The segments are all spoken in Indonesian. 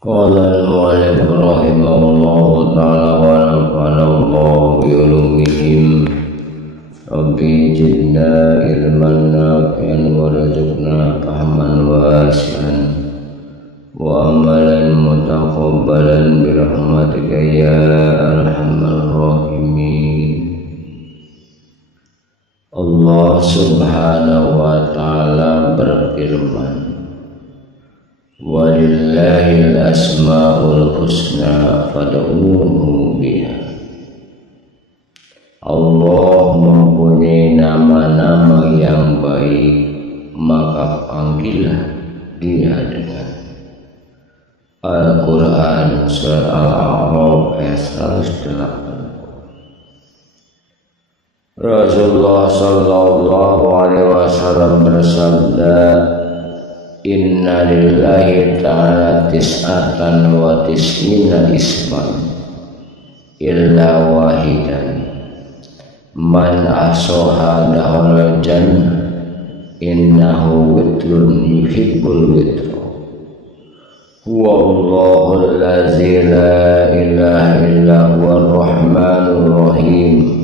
قال المؤلف رحمه الله تعالى ونفعنا الله بعلومهم ربي زدنا علما نافعا وارزقنا فهما واسعا وعملا متقبلا برحمتك يا أرحم الراحمين. Allah subhanahu wa ta'ala berfirman, walillahil asma'ul husna fad'uuhu biha. Allah mempunyai nama-nama yang baik, maka panggillah dia dengan. Al-Quran Surat Al-A'raf ayat 108. Rasulullah sallallahu alaihi wasallam bersabda, inna lillahi ta'ala tis'atan wa tis'ina isman illa wahidan man asoha dahul jannah innahu witrun yuhibbul witra huwa Allahul ladzi la ilaha illa huwa ar-rahmanur rahim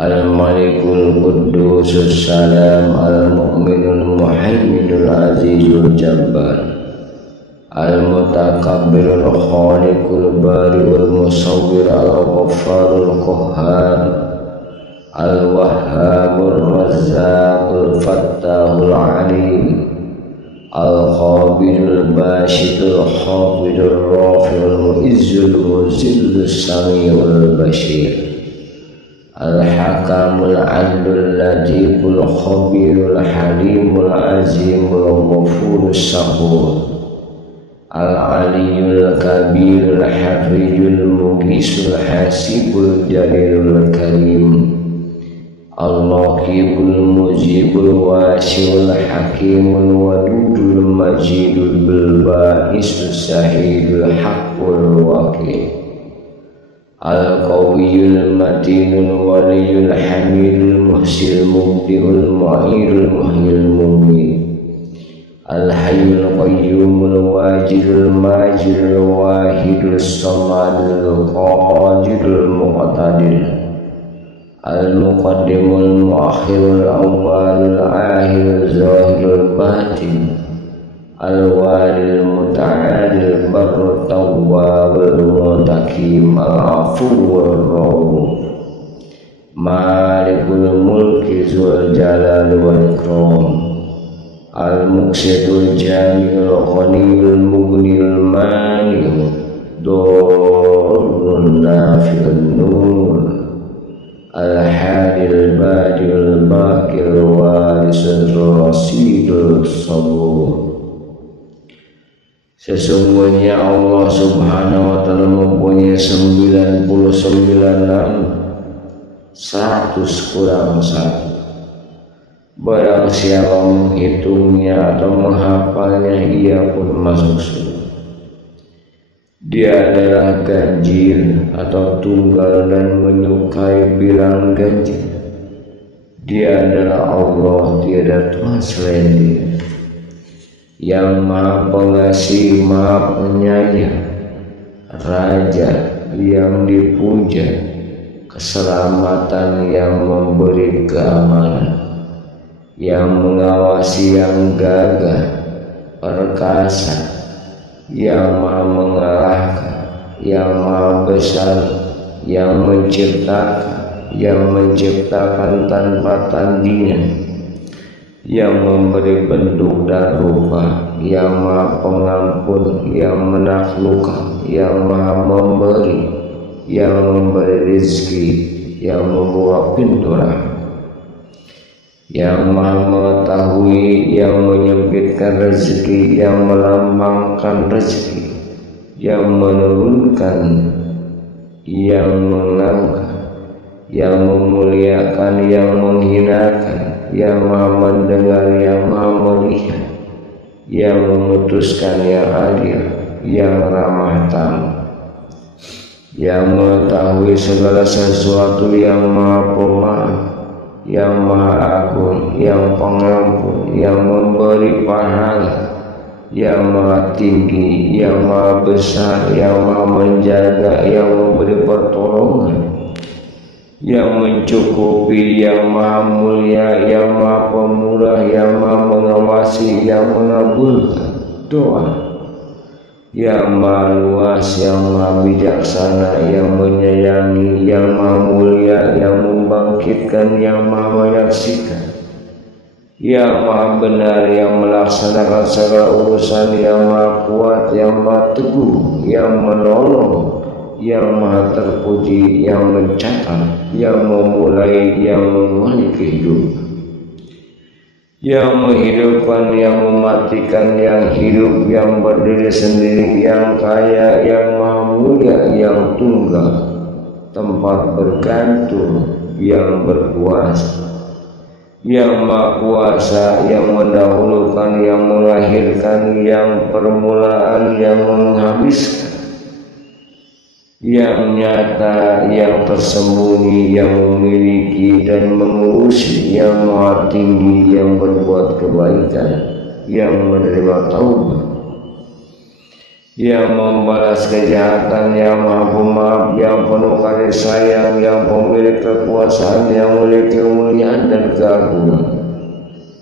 al-malikul quddusus salam al-mu'minul muhaiminul azizul jabbar al-mutakabbirul khaliqul bari'ul musawwir al-ghaffarul qahhar al-wahhabur razzaqul fattahul alim al-khabirul basyidul khabirul rafi'ul mu'izzul muzillus sami'ul bashir al-hakamul adlul latiful khabirul halimul azimul ghafurus sabur al-aliyul kabirul hafizul mugisul hasibul jalilul karim al-laqibul mujibul wasiul hakimul wadudul majidul bilba'isus sahidul haqqul waqih al-qawiyul matinul waliyul hamidul muhsil mubdi'ul mu'irul muhyil mubid al-hayyul qayyumul wajidul majidul wahidul samadul qadirul muqtadir al-muqaddimul muakhirul awwalul akhirul zahirul batin al-walil muta'adil barru tawwabul mutakim al-afuwur rahim malikul mulki zul jalal wal ikram al-muqsitul jamil ghaniyul mughnil mani'u durrun nafi'un nur al-hadil badil bakir warisul rasidul sabur. Sesungguhnya Allah subhanahu wa ta'ala mempunyai 99 nama, 100 kurang 1. Barang siapa menghitungnya atau menghafalnya, ia pun masuk surga. Dia adalah ganjil atau tunggal dan menyukai bilang ganjil. Dia adalah Allah, tiada Tuhan selain Dia, yang maha pengasih, maha penyayang, Raja yang dipuja, keselamatan yang memberi keamanan, yang mengawasi yang gagah, perkasa, yang maha mengalahkan, yang maha besar, yang menciptakan tanpa tandingan, yang memberi bentuk dan rupa, yang maha pengampun, yang menaklukkan, yang maha memberi, yang memberi rezeki, yang membuka pintu rahmat, yang maha mengetahui, yang menyempitkan rezeki, yang melambangkan rezeki, yang menurunkan, yang mengangkat, yang memuliakan, yang menghinakan, yang maha mendengar, yang maha melihat, yang memutuskan, yang adil, yang ramah tamah, yang mengetahui segala sesuatu, yang maha pemaaf, yang maha agung, yang pengampun, yang memberi pahala, yang maha tinggi, yang maha besar, yang maha menjaga, yang memberi pertolongan, yang mencukupi, yang maha mulia, yang maha pemurah, yang maha mengawasi, yang mengabulkan doa, yang maha luas, yang maha bijaksana, yang menyayangi, yang maha mulia, yang membangkitkan, yang maha menyaksikan, yang maha benar, yang melaksanakan segala urusan, yang maha kuat, yang maha teguh, yang menolong, yang maha terpuji, yang mencatat, yang memulai, yang memulai kehidupan, yang menghidupkan, yang mematikan, yang hidup, yang berdiri sendiri, yang kaya, yang maha mulia, yang tunggal, tempat bergantung, yang berkuasa, yang maha kuasa, yang mendahulukan, yang melahirkan, yang permulaan, yang menghabiskan, yang nyata, yang tersembunyi, yang memiliki dan mengurusi, yang maha tinggi, yang berbuat kebaikan, yang menerima taubat, yang membalas kejahatan, yang maha pemaaf, yang penuh kasih sayang, yang pemilik kekuasaan, yang memiliki kemuliaan dan keagungan,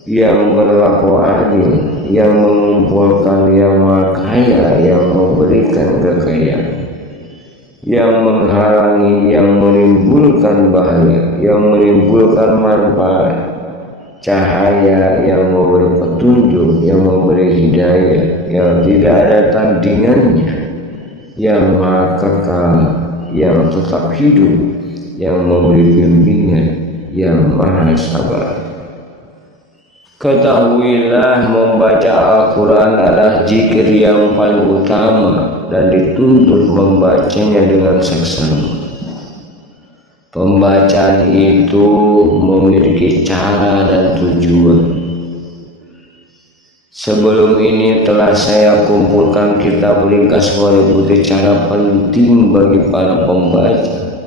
yang berlaku adil, yang mengumpulkan, yang maha kaya, yang memberikan kekayaan, yang menghalangi, yang menimbulkan bahaya, yang menimbulkan manfaat, cahaya, yang memberi petunjuk, yang memberi hidayah, yang tidak ada tandingannya, yang maha kekal, yang tetap hidup, yang memberi bimbingan, yang maha sabar. Ketahuilah, membaca Al-Quran adalah zikir yang paling utama dan dituntut membacanya dengan seksama. Pembacaan itu memiliki cara dan tujuan. Sebelum ini telah saya kumpulkan kitab ringkas meliputi cara penting bagi para pembaca,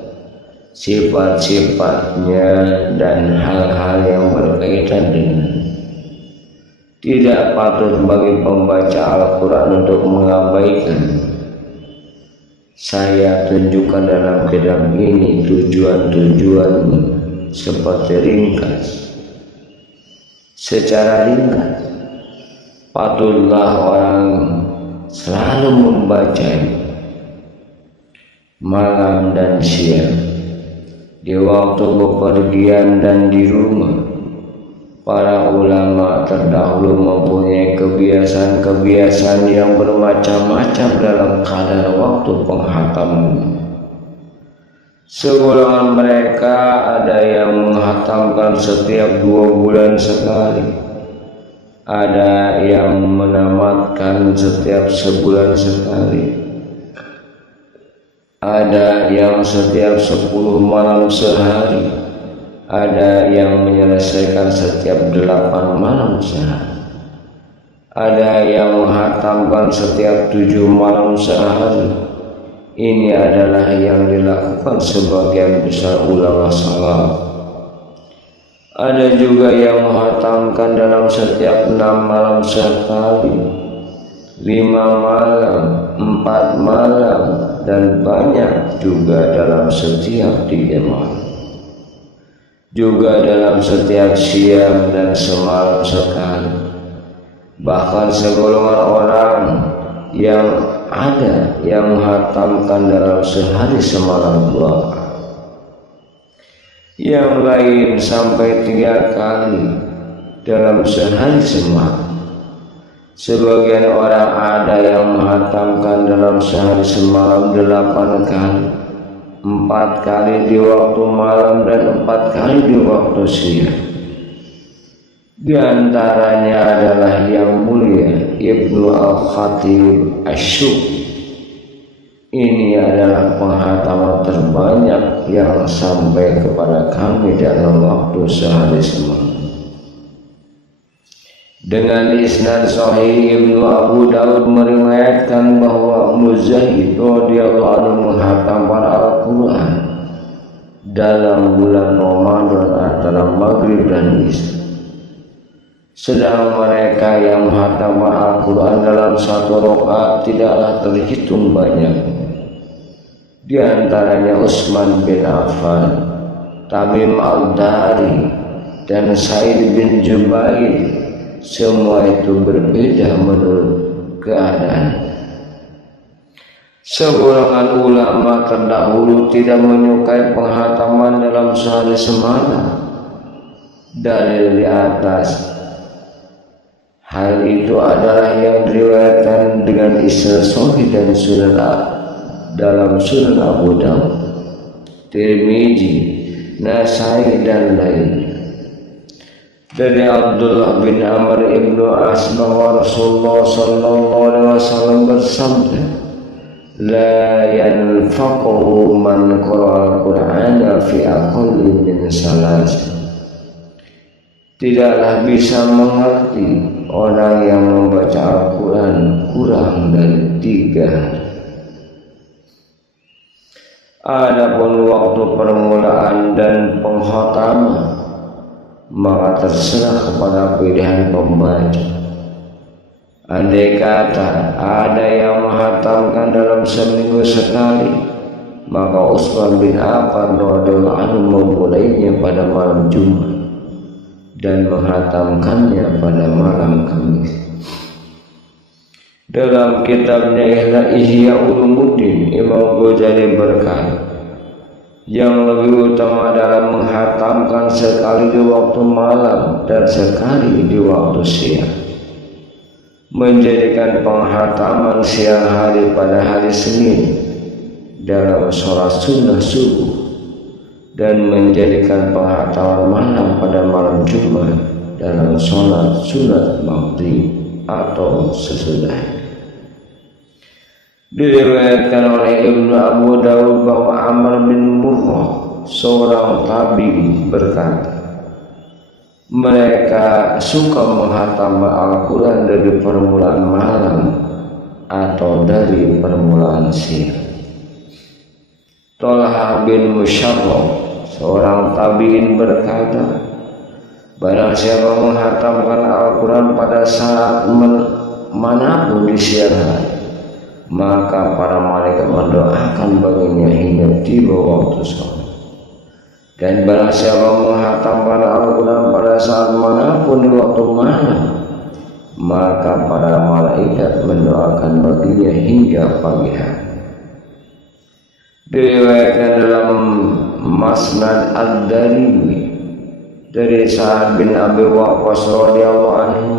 sifat-sifatnya dan hal-hal yang berkaitan dengan. Tidak patut bagi pembaca Al-Quran untuk mengabaikan. Saya tunjukkan dalam kitab ini tujuan-tujuan seperti ringkas. Secara ringkas, patutlah orang selalu membacanya malam dan siang, di waktu bepergian dan di rumah. Para ulama terdahulu mempunyai kebiasaan-kebiasaan yang bermacam-macam dalam kadar waktu penghataman. Segolongan mereka ada yang menghatamkan setiap 2 bulan sekali, ada yang menamatkan setiap sebulan sekali, ada yang setiap 10 malam sehari, ada yang menyelesaikan setiap 8 malam sehari, ada yang menghatamkan setiap 7 malam sehari. Ini adalah yang dilakukan sebagian besar ulama salaf. Ada juga yang menghatamkan dalam setiap 6 malam sekali, 5 malam, 4 malam, dan banyak juga dalam setiap 3 malam. Juga dalam setiap siang dan semalam sekali. Bahkan segolongan orang yang ada yang menghatamkan dalam sehari semalam 2 kali, yang lain sampai 3 kali dalam sehari semalam. Sebagian orang ada yang menghatamkan dalam sehari semalam 8 kali, 4 kali di waktu malam dan 4 kali di waktu siang. Di antaranya adalah yang mulia Ibnu Al-Khatib Asy-Syu'bi. Ini adalah penghataman terbanyak yang sampai kepada kami dalam waktu sehari semalam. Dengan isnad sahih, Ibnu Abu Daud meriwayatkan bahwa Mujahid radhiyallahu anhu menghatamkan Al-Quran dalam bulan Ramadan antara maghrib dan isya. Sedang mereka yang menghafal Al-Quran dalam satu rakaat tidaklah terhitung banyak. Di antaranya Utsman bin Affan, Tamim Al-Dari, dan Sa'id bin Jubair. Semua itu berbeda menurut keadaan. Seorang ulama terdahulu tidak menyukai penghataman dalam sehari semalam. Dalil di atas hal itu adalah yang diriwayatkan dengan isnad sahih dan dalam Sunan Abu Dawud, Tirmizi, Nasai dan lainnya. Dari Abdullah bin Amr ibnu As bahwa Rasulullah sallallahu alaihi wasallam bersabda, "La yanfaqu man qara'a al-Qur'ana fi aqalli min salas." Tidaklah bisa mengerti orang yang membaca Al-Quran kurang dari 3 hari. Adapun waktu permulaan dan penghataman maka terserah kepada pilihan pembaca. Andai kata ada yang menghatamkan dalam seminggu sekali, maka Utsman bin Affan radhiyallahu anhu memulainya pada malam Jumat dan menghatamkannya pada malam Kamis. Dalam kitabnya Ihya Ulumuddin, Imam Ghazali berkata, yang lebih utama adalah menghatamkan sekali di waktu malam dan sekali di waktu siang. Menjadikan penghataman siang hari pada hari Senin dalam sholat sunnah subuh, dan menjadikan penghataman malam pada malam Jumat dalam sholat sunat maghrib atau sesudahnya. Diriwayatkan oleh Ibnu Abu Dawud bahwa Amr bin Murrah, seorang tabi'i, berkata, mereka suka menghatam Al-Quran dari permulaan malam atau dari permulaan siang. Tolha bin Musyarraf, seorang tabi'in, berkata, barang siapa menghatamkan Al-Quran pada saat manapun di siang hari, maka para malaikat mendoakan baginya hingga tiba waktu sholat. Dan barang siapa menghatamkan Al-Quran pada saat manapun di waktu malam, maka para malaikat mendoakan baginya hingga pagi hari. Diriwayatkan dalam Musnad Ad-Darimi dari Sa'ad bin Abi Waqqas radhiyallahu anhu,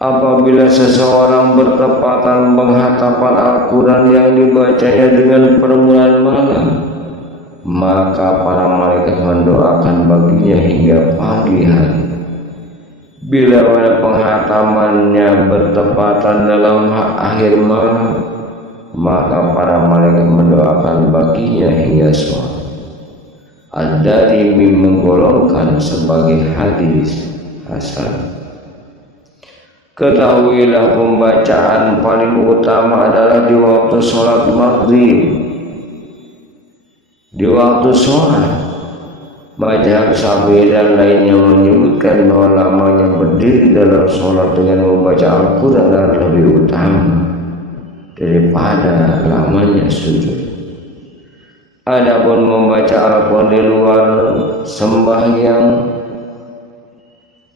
apabila seseorang bertepatan menghafal Al-Quran yang dibacanya dengan permulaan malam, maka para malaikat mendoakan baginya hingga pagi hari. Bila mana penghatamannya bertepatan dalam akhir malam, maka para malaikat mendoakan baginya hingga sore. Ad-Darimi menggolongkan sebagai hadis hasan. Ketahuilah pembacaan paling utama adalah di waktu sholat maghrib. Di waktu sholat, mazhab Syafi'i dan lainnya menyebutkan bahwa lamanya berdiri dalam sholat dengan membaca Al-Quran lebih utama daripada lamanya sujud. Adapun membaca Al-Quran di luar sembahyang,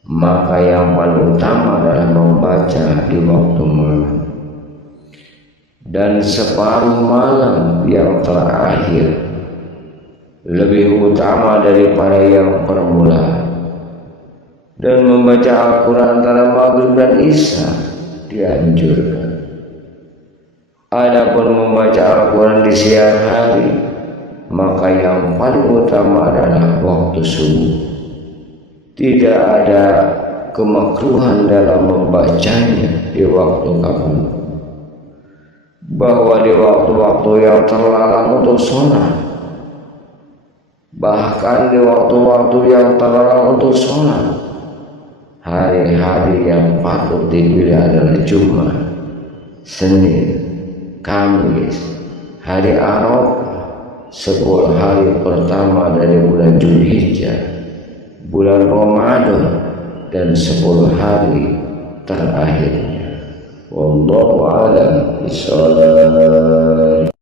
maka yang paling utama adalah membaca di waktu malam dan separuh malam yang terakhir lebih utama daripada yang permulaan. Dan membaca Al-Quran antara maghrib dan isya dianjurkan. Adapun membaca Al-Quran di siang hari, maka yang paling utama adalah waktu subuh. Tidak ada kemakruhan dalam membacanya di waktu kapan, bahwa di waktu-waktu yang terlarang untuk sholat, bahkan di waktu-waktu yang terlarang untuk sholat, hari-hari yang patut dipilih adalah Jumat, Senin, Kamis, hari Arafah, 10 hari pertama dari bulan Zulhijjah, bulan Ramadan, dan 10 hari terakhirnya. Wallahu a'lam bishawab.